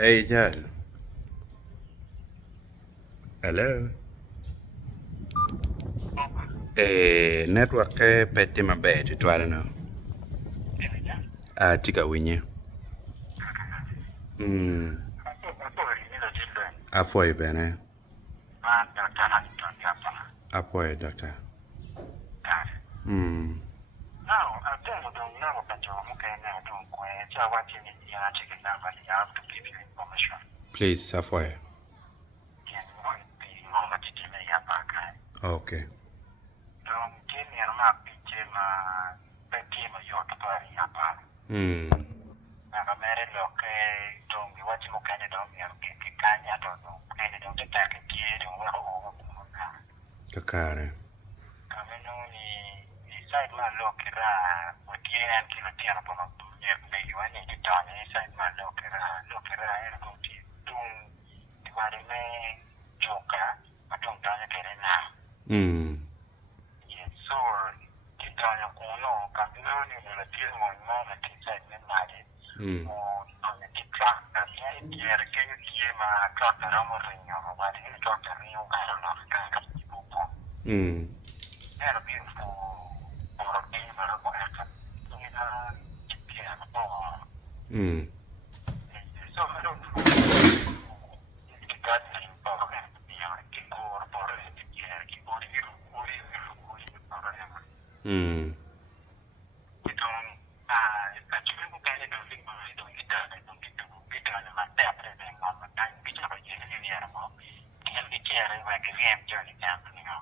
Hey, John. Hello. Network ke peti maber twala no. Tika winye. Afoy bene. Apoy doctor. Now, I don't know that you're okay now. Don't go. So what you need to check it out, but you have to give you information. Please, Afoy. Can one be more to give me a back? Okay. Don't give me a map, team of your party. Now, married look, don't be watching Mokana, don't be a Kanya, don't know. And don't attack a kid or Kakare. coming only inside my look what you and kill a piano from maybe one in the town inside my look and go to the main joker. I don't know again now. Yes, so get down your corner, come down in the deal one moment inside my body. Or on the truck, and can you hear my truck around or what he talked to me? I don't know. Had a beautiful or a game or a whatever. So I don't know. It's got the program, keep going for it, keep on you, you don't, actually, we can't do things, I don't get done, I don't get to get done in my step, and on my time, we have a year animal, and be carrying like a game journey down, you know.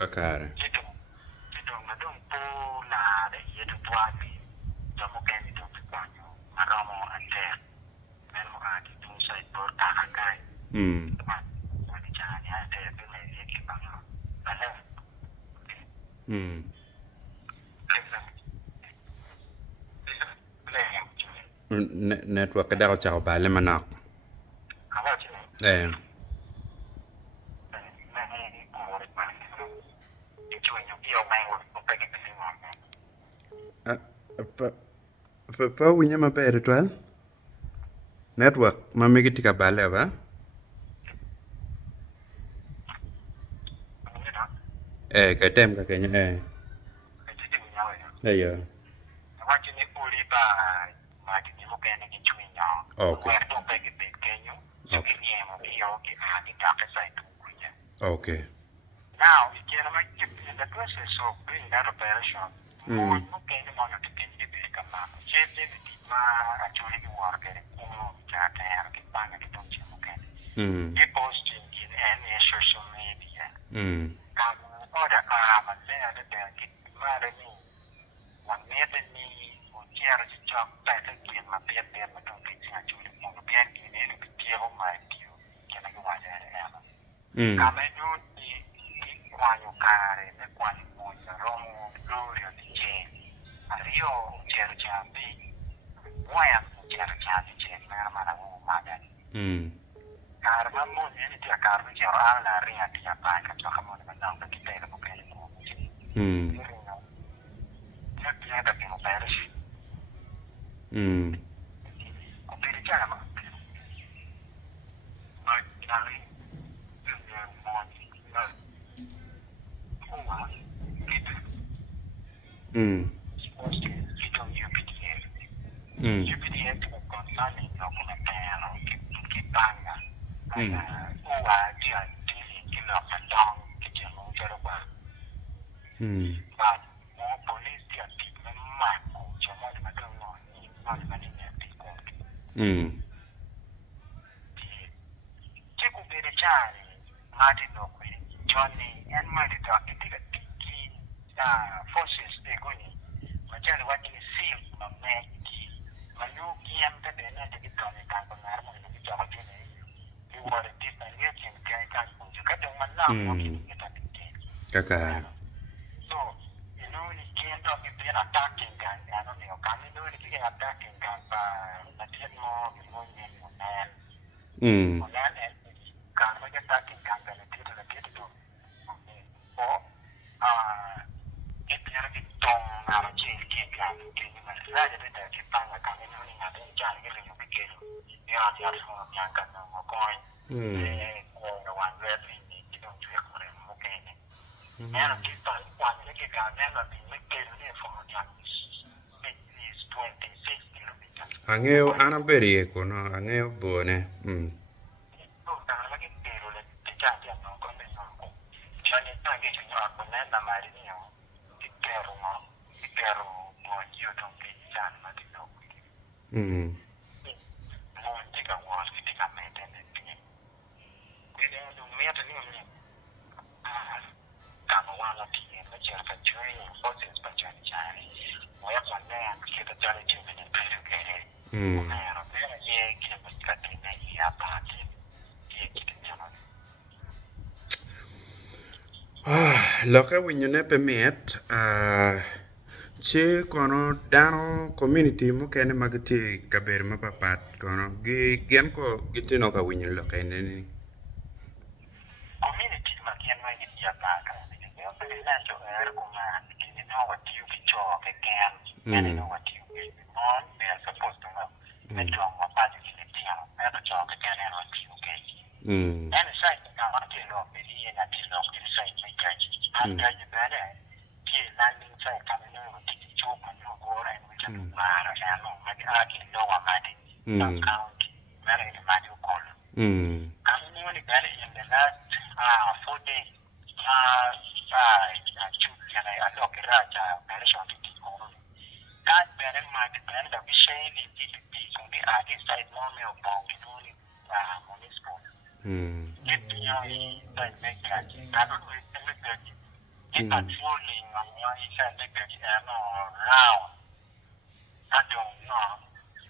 Kakare. Network kada ko chao ba le manak. Pa winya maber twal. Network mamigi tika bale ba. Katem ka kenya yeah. Okay. Okay. Now, you can in the process of doing that operation, more okay, the money to get the big amount. Change the actually work at the bank at the okay. You posting in any social media. Order and there get mad at me. One made me, or carry job better in my bed, but don't get actually on the bed in any deal my view. Can I go out there? Come and do quando care e quando muoia romo gloria di cieli ario cerciambi muoia cerciambi cieli ma mada karma mo ne ti karma ci ala ria ti pa ka to kamo ne na ki te ko ke ko ne ti da ki no perish ko per chiama ma chiari supposed to sit on UPDF. UPDF will concern in documentary che panga. UWA dealing of a dong kitchen motor one. But more police deal people mark which are more than not money in the court. Check with the child, Martin Lakwed, Johnny, and Marty talking to the forces they're going. Majali wati seal mameki manuki amta bena de bitone kan pangar mo ni to jene you were this and yet in kan kunju ka to manna mo ni ta Kakara. so you know ni can do be attacking kan ano ni o kan do ni ke attacking kan pa na tien mo ni mo na kan ma attacking kan ka le do o che di ton a che che ma la de che panga ka ni na de ja che le che ya sono bianca no coi no one very ni che non ci corremo che ne era che sta quando che ga nella di mettere ne for ya is 26 kilometers Angeo anaberi ko no angeo bone. che pero le già no come no cioè ne sta che ci va con la marinio pero buon io non pensare ma di no non ti che vuoi che ti mette nel quindi non metto niente come una pia ma c'è per training forse speciale ma io quando che da già legge nel perché era vero che mi scatena a parte che Loka winyone pe miet che kono dano community mo kene magti kaber mapapat kono gen ko gitino ka winyo loka ni community ma kien ma git ya pa ka ni yo pe na cho er ko ma ni no what you cho ke can and know what you on they are supposed to know me to ma pa ji ni ti ya me to cho ke can and what you ke and sai ka ma ti lo pe ni na ti lo ke sai me ka and you better ki landing sai ka me no ti cho ma no go ra ni cha ma ra ya no ma ki a ki no wa ma di count me ra ni ma di ko community better in the last 4 days I look at that operation to go that better might depend on the shade in the artist side moment of only municipal if you make that it's not falling on one side round I don't know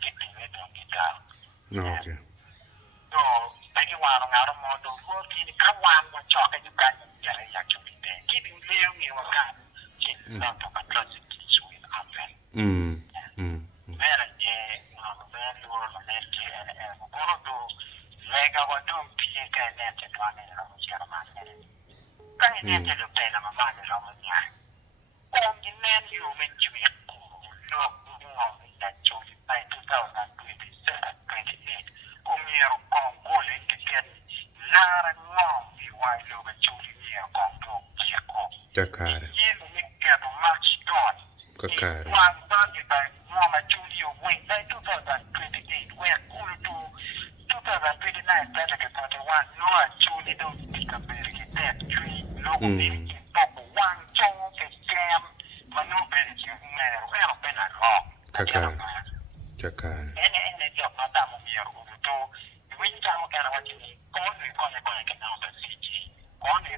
getting it on the down okay so they want to out of model working come on what talk you got actually there giving me what kind not to atrocity with happen very very or and go to lega what don't be can net one and I'm chairman can you get the pay of money on ya only man you make you no that chose by 2027 Umiro Congo indicated Lara Long, the white over Julia Congo, Chico. Kakara. You make a much done. Kakara. One body by Mama Julia Wing, 2028, where cool to 2029, better than 41, no, Julie don't speak a very dead tree, no, one chong jam maneuver Kakar. any job madam here to which time can watch me only can number CG only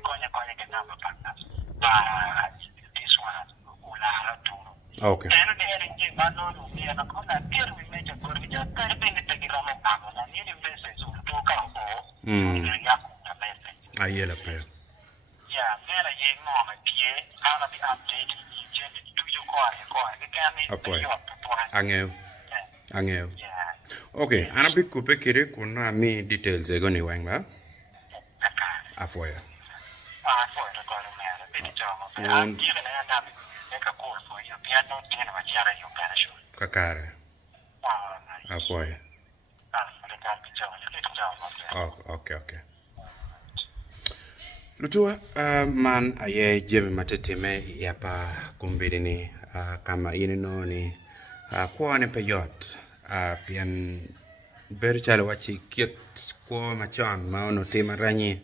can number partners but this one Okay. then there is no we are not going to we make a good just 30 minutes to get on the panel and need message to come Ayela pair. yeah, then I gave mom a PA, I'll be updating you, Jenny, do you Angeo. Okay, ana bi coupe kire kuna mi details ego ni wanga. Afoya. Kakare. Afoya. Okay. Lutua man aye jeme mateteme yapa kumbiri ni kama inino ni kwa ne peyot pian berchale wachi kiet kwa machan ma ono tema ranyi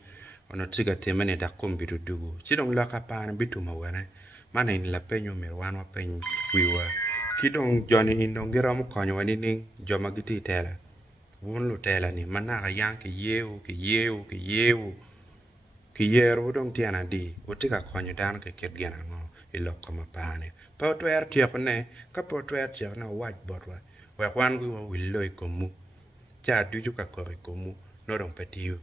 ono tiga tema ne da kumbiru dugu chidong laka pana bitu mawane mana in la penyo mirwan wa peny wiwa kidong joni indong gira mukonyo wanini joma giti tela wun lu tela ni manaka yang ki yero dong tiana di utika konyo dan ke ket gena ngo iloko mapane pa to er tiek ne ka po to er tiek na whiteboard wa kwan wi wa willo ikomu cha du ju ka ko ikomu no dong petiu